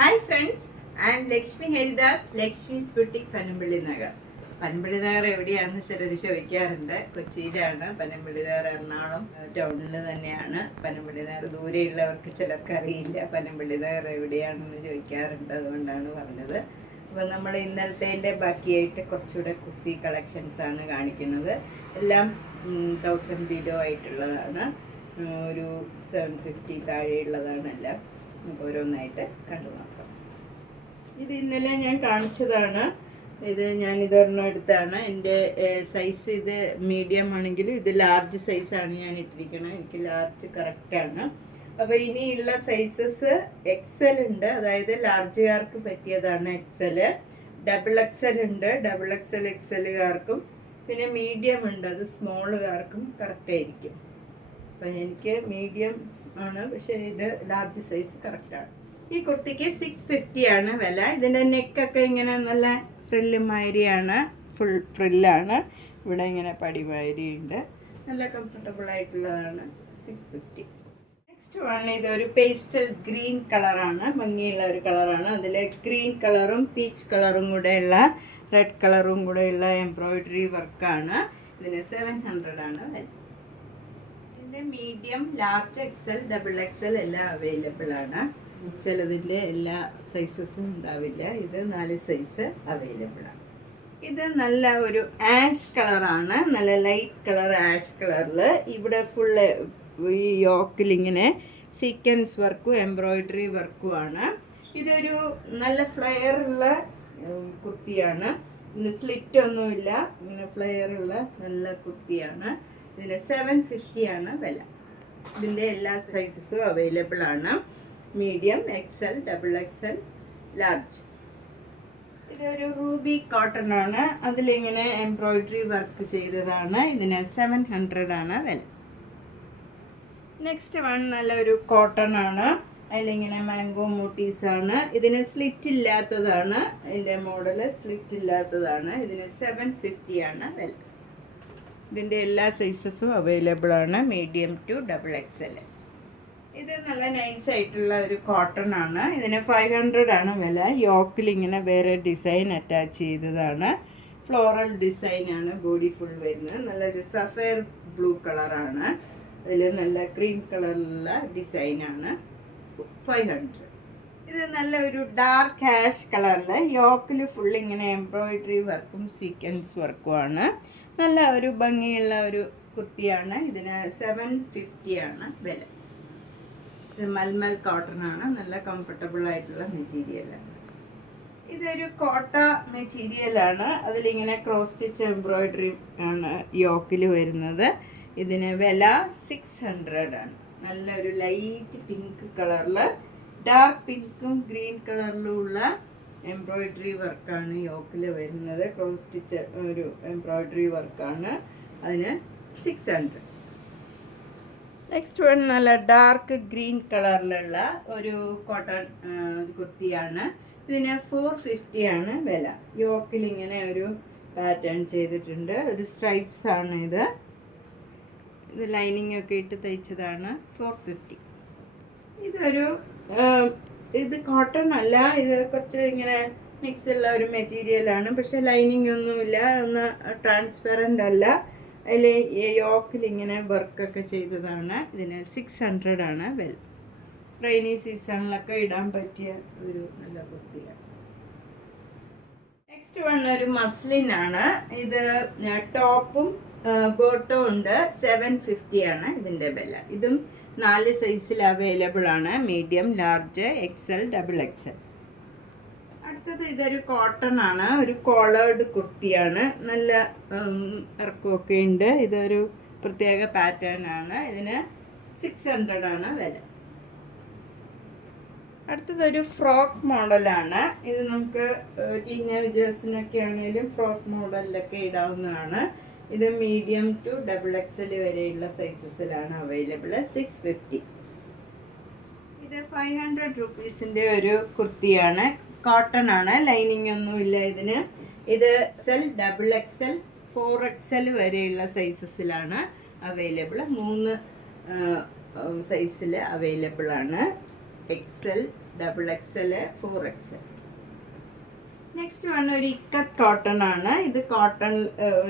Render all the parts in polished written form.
Hi friends, I M Lakshmi Haridas, Lakshmi's boutique, Panampilly Nagar. Panampilly Nagar എവിടെയാണെന്ന് ചിലർ ചോദിക്കാറുണ്ട്. കൊച്ചിയിലാണ്. പനമ്പള്ളി നഗർ എറണാകുളം ടൗണിൽ തന്നെയാണ്. പനമ്പള്ളി നഗർ ദൂരെയുള്ളവർക്ക് ചിലർക്ക് അറിയില്ല പനമ്പള്ളി നഗർ എവിടെയാണെന്ന് ചോദിക്കാറുണ്ട്. അതുകൊണ്ടാണ് പറഞ്ഞത്. അപ്പോൾ നമ്മൾ ഇന്നലത്തെ ബാക്കിയായിട്ട് കുറച്ചുകൂടെ കുർത്തി കളക്ഷൻസ് ആണ് കാണിക്കുന്നത്. എല്ലാം 1000 ബിലോ ആയിട്ടുള്ളതാണ്. ഒരു 750 താഴെയുള്ളതാണ് എല്ലാം. നമുക്ക് ഓരോന്നായിട്ട് കണ്ടു നോക്കാം. ഇത് ഇന്നലെ ഞാൻ കാണിച്ചതാണ്. ഇത് ഞാനിതൊരെണ്ണം എടുത്താണ്. എൻ്റെ സൈസ് ഇത് മീഡിയം ആണെങ്കിലും ഇത് ലാർജ് സൈസാണ് ഞാൻ ഇട്ടിരിക്കുന്നത്. എനിക്ക് ലാർജ് കറക്റ്റാണ്. അപ്പോൾ ഇനിയുള്ള സൈസസ് എക്സൽ ഉണ്ട്, അതായത് ലാർജുകാർക്ക് പറ്റിയതാണ് എക്സൽ. ഡബിൾ എക്സൽ ഉണ്ട്, ഡബിൾ എക്സൽ എക്സലുകാർക്കും. പിന്നെ മീഡിയം ഉണ്ട്, അത് സ്മോളുകാർക്കും കറക്റ്റായിരിക്കും. അപ്പം എനിക്ക് മീഡിയം ആണ്, പക്ഷേ ഇത് ലാർജ് സൈസ് കറക്റ്റാണ്. ഈ കുർത്തിക്ക് 650 ആണ് വില. ഇതിൻ്റെ നെക്കൊക്കെ ഇങ്ങനെ നല്ല ഫ്രില്ലുമാതിരിയാണ്, ഫുൾ ഫ്രില്ലാണ്. ഇവിടെ ഇങ്ങനെ പടിമാതിരിയുണ്ട്. നല്ല കംഫർട്ടബിൾ ആയിട്ടുള്ളതാണ്. 650. നെക്സ്റ്റ് വൺ ഇതൊരു പേസ്റ്റൽ ഗ്രീൻ കളറാണ്, ഭംഗിയുള്ള ഒരു കളറാണ്. അതിൽ ഗ്രീൻ കളറും പീച്ച് കളറും കൂടെയുള്ള റെഡ് കളറും കൂടെയുള്ള എംബ്രോയിഡറി വർക്കാണ്. ഇതിന് 700 ആണ് വില. ഇതിൻ്റെ medium, large, XL, double XL എല്ലാം അവൈലബിൾ ആണ്. ചിലതിൻ്റെ എല്ലാ സൈസസും ഉണ്ടാവില്ല. ഇത് 4 സൈസ് അവൈലബിൾ ആണ്. ഇത് നല്ല ഒരു ആഷ് കളറാണ്, നല്ല ലൈറ്റ് കളർ ആഷ് കളറിൽ. ഇവിടെ ഫുള്ള് ഈ യോക്കിലിങ്ങനെ സീക്വൻസ് വർക്കും എംബ്രോയിഡറി വർക്കുമാണ്. ഇതൊരു നല്ല ഫ്ലെയറുള്ള കുർത്തിയാണ്. ഇതിന് സ്ലിറ്റ് ഒന്നുമില്ല, ഇങ്ങനെ ഫ്ലെയറുള്ള നല്ല കുർത്തിയാണ്. ഇതിന് 750 ആണ് വില. ഇതിൻ്റെ എല്ലാ സൈസസും അവൈലബിൾ ആണ്. Medium, XL, double XL, large. ഇതൊരു റൂബി കോട്ടൺ ആണ്, അതിലിങ്ങനെ എംബ്രോയിഡറി വർക്ക് ചെയ്തതാണ്. ഇതിന് 700 ആണ് വില. നെക്സ്റ്റ് വൺ നല്ലൊരു കോട്ടൺ ആണ്, അതിലിങ്ങനെ മാംഗോ മോട്ടീസാണ്. ഇതിന് സ്ലിറ്റ് ഇല്ലാത്തതാണ്, ഇതിൻ്റെ മോഡൽ സ്ലിറ്റ് ഇല്ലാത്തതാണ്. ഇതിന് 750 ആണ് വില. ഇതിൻ്റെ എല്ലാ സൈസസും അവൈലബിൾ ആണ്, മീഡിയം ടു ഡബിൾ എക്സൽ. ഇത് നല്ല നൈസായിട്ടുള്ള ഒരു കോട്ടൺ ആണ്. ഇതിന് 500 ആണ് വില. യോക്കിൽ ഇങ്ങനെ വേറെ ഡിസൈൻ അറ്റാച്ച് ചെയ്തതാണ്. ഫ്ലോറൽ ഡിസൈനാണ് ബോഡി ഫുൾ വരുന്നത്. നല്ലൊരു സഫയർ ബ്ലൂ കളറാണ്. അതിൽ നല്ല ക്രീം കളറിലുള്ള ഡിസൈനാണ്. 500. ഇത് നല്ല ഒരു ഡാർക്ക് ഹാഷ് കളറിൽ യോക്കിൽ ഫുൾ ഇങ്ങനെ എംബ്രോയിഡറി വർക്കും സീക്വൻസ് വർക്കുമാണ്. നല്ല ഒരു ഭംഗിയുള്ള ഒരു കുർത്തിയാണ്. ഇതിന് 750 ആണ് വില. ഇത് മൽമൽ കോട്ടൺ ആണ്, നല്ല കംഫർട്ടബിൾ ആയിട്ടുള്ള മെറ്റീരിയലാണ്. ഇതൊരു കോട്ട മെറ്റീരിയലാണ്. അതിലിങ്ങനെ ക്രോസ് സ്റ്റിച്ച് എംബ്രോയിഡറി ആണ് യോക്കിൽ വരുന്നത്. ഇതിന് വില 600 ആണ്. നല്ലൊരു ലൈറ്റ് പിങ്ക് കളറിൽ ഡാർക്ക് പിങ്കും ഗ്രീൻ കളറിലും ഉള്ള എംബ്രോയിഡറി വർക്കാണ് യോക്കിൽ വരുന്നത്. ക്രോസ് സ്റ്റിച്ച് ഒരു എംബ്രോയിഡറി വർക്കാണ്. അതിന് 600. നെക്സ്റ്റ് വൺ നല്ല ഡാർക്ക് ഗ്രീൻ കളറിലുള്ള ഒരു കോട്ടൺ കുർത്തിയാണ്. ഇതിന് 450 ആണ് വില. യോക്കിൽ ഇങ്ങനെ ഒരു പാറ്റേൺ ചെയ്തിട്ടുണ്ട്. ഒരു സ്ട്രൈപ്സ് ആണ് ഇത്. ഇത് ലൈനിങ് ഒക്കെ ഇട്ട് തയ്ച്ചതാണ്. 450. ഇതൊരു ഇത് കോട്ടൺ അല്ല, ഇത് കുറച്ച് ഇങ്ങനെ മിക്സ് ഉള്ള ഒരു മെറ്റീരിയലാണ്. പക്ഷെ ലൈനിങ് ഒന്നുമില്ല, ഒന്ന് ട്രാൻസ്പെറൻ്റ് അല്ല. അതിൽ യോക്കിൽ ഇങ്ങനെ വർക്കൊക്കെ ചെയ്തതാണ്. ഇതിന് 600 ആണ് വില. റെയിനി സീസണിലൊക്കെ ഇടാൻ പറ്റിയ ഒരു നല്ല കുർത്തിയാണ്. നെക്സ്റ്റ് വൺ ഒരു മസ്ലിൻ ആണ്. ഇത് ടോപ്പും ബോട്ടും ഉണ്ട്. 750 ആണ് ഇതിൻ്റെ വില. ഇതും 4 സൈസിൽ അവൈലബിൾ ആണ്, medium, large, XL, double XL. അടുത്തത് ഇതൊരു കോട്ടൺ ആണ്, ഒരു കോളേർഡ് കുർത്തിയാണ്. നല്ല ഇറക്കമൊക്കെ ഉണ്ട്. ഇതൊരു പ്രത്യേക പാറ്റേൺ ആണ്. ഇതിന് 600 ആണ് വില. അടുത്തതൊരു ഫ്രോക്ക് മോഡലാണ്. ഇത് നമുക്ക് ടീനേജേഴ്സിനൊക്കെ ആണെങ്കിലും ഫ്രോക്ക് മോഡലിലൊക്കെ ഇടാവുന്നതാണ്. ഇത് മീഡിയം ടു ഡബിൾ എക്സൽ വരെയുള്ള സൈസസിലാണ് അവൈലബിൾ. 650. ഇത് 500 റുപ്പീസിൻ്റെ ഒരു കുർത്തിയാണ്. കോട്ടൺ ആണ്, ലൈനിങ് ഒന്നുമില്ല ഇതിന്. ഇത് എക്സൽ, ഡബിൾ എക്സൽ, 4XL വരെയുള്ള സൈസസിലാണ് അവൈലബിൾ. 3 സൈസിൽ അവൈലബിൾ ആണ്. Excel, XXL, 4XL. Next one ഒരു ഇക്കത്ത് കോട്ടൺ ആണ്. ഇത് കോട്ടൺ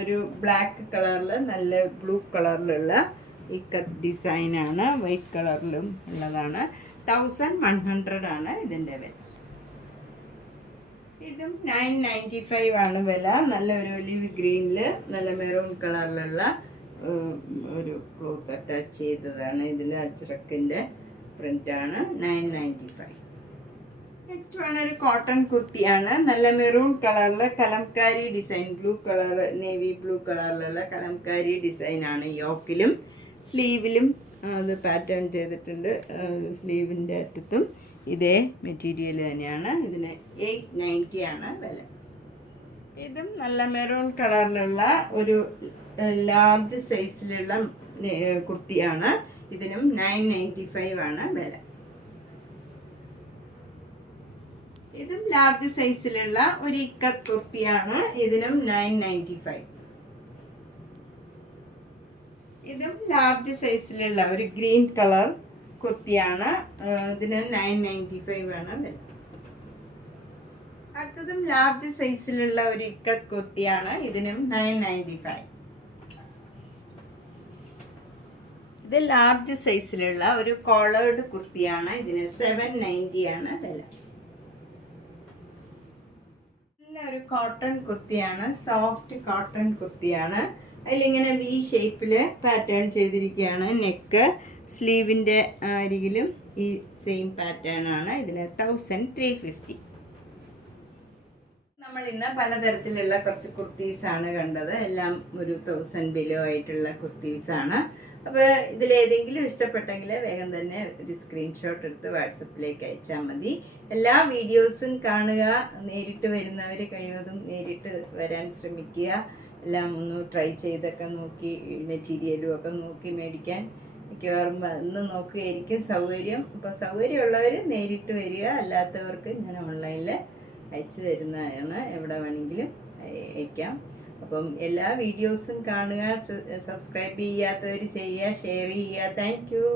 ഒരു ബ്ലാക്ക് കളറിൽ നല്ല ബ്ലൂ കളറിലുള്ള ഇക്കത്ത് ഡിസൈനാണ്. വൈറ്റ് കളറിലും ഉള്ളതാണ്. 1100 ആണ് ഇതിൻ്റെ വില. ഇതും 995 ആണ് വില. നല്ല ഒരു ഒലിവ് ഗ്രീനിൽ നല്ല മെറൂൺ കളറിലുള്ള ഒരു ക്ലോത്ത് അറ്റാച്ച് ചെയ്തതാണ്. ഇതിൽ അജ്രക്കിൻ്റെ പ്രിൻ്റാണ്. 995. നെക്സ്റ്റ് വൺ ഒരു കോട്ടൺ കുർത്തിയാണ്. നല്ല മെറൂൺ കളറിൽ Kalamkari design, blue colour, navy blue കളറിലുള്ള കലംകാരി ഡിസൈനാണ്. യോക്കിലും സ്ലീവിലും അത് പാറ്റേൺ ചെയ്തിട്ടുണ്ട്. സ്ലീവിൻ്റെ അറ്റത്തും ഇതേ മെറ്റീരിയൽ തന്നെയാണ്. ഇതിന് 890 ആണ് വില. ഇതും നല്ല മെറൂൺ കളറിലുള്ള ഒരു ലാർജ് സൈസിലുള്ള കുർത്തിയാണ്. ഇതിനും 995 ആണ് വില. ഇതും ലാർജ് സൈസിലുള്ള ഒരു ഇക്കത്ത് കുർത്തിയാണ്. ഇതിനും 995. ഇതും ലാർജ് സൈസിലുള്ള ഒരു ഗ്രീൻ കളർ കുർത്തിയാണ്. ഇതിന് 995 ആണ് വില. അടുത്തതും ലാർജ് സൈസിലുള്ള ഒരു ഇക്കത്ത് കുർത്തിയാണ്. ഇതിനും 995. ഇത് ലാർജ് സൈസിലുള്ള ഒരു കോളേർഡ് കുർത്തിയാണ്. ഇതിന് 790 ആണ് വില. ഒരു കോട്ടൺ കുർത്തിയാണ്. സോഫ്റ്റ് കോട്ടൺ കുർത്തിയാണ്. അതിലിങ്ങനെ വി ഷേപ്പിൽ പാറ്റേൺ ചെയ്തിരിക്കുകയാണ്. നെക്ക്, സ്ലീവിൻ്റെ അരികിലും ഈ സെയിം പാറ്റേൺ ആണ്. ഇതിന് 1350. നമ്മൾ ഇന്ന് പലതരത്തിലുള്ള കുറച്ച് കുർത്തീസാണ് കണ്ടത്. എല്ലാം ഒരു 1000 ബിലോ ആയിട്ടുള്ള കുർത്തീസാണ്. അപ്പോൾ ഇതിലേതെങ്കിലും ഇഷ്ടപ്പെട്ടെങ്കിൽ വേഗം തന്നെ ഒരു സ്ക്രീൻഷോട്ട് എടുത്ത് വാട്സപ്പിലേക്ക് അയച്ചാൽ മതി. എല്ലാ വീഡിയോസും കാണുക. നേരിട്ട് വരുന്നവർ കഴിവതും നേരിട്ട് വരാൻ ശ്രമിക്കുക. എല്ലാം ഒന്ന് ട്രൈ ചെയ്തൊക്കെ നോക്കി മെറ്റീരിയലും ഒക്കെ നോക്കി മേടിക്കാൻ മിക്കവാറും വന്ന് നോക്കുകയായിരിക്കും സൗകര്യം. അപ്പോൾ സൗകര്യമുള്ളവർ നേരിട്ട് വരിക. അല്ലാത്തവർക്ക് ഞാൻ ഓൺലൈനിൽ അയച്ചു തരുന്നതാണ്. എവിടെ വേണമെങ്കിലും അയക്കാം. അപ്പം എല്ലാ വീഡിയോസും കാണുക. സബ്സ്ക്രൈബ് ചെയ്യാത്തവർ ചെയ്യുക, ഷെയർ ചെയ്യുക. Thank you.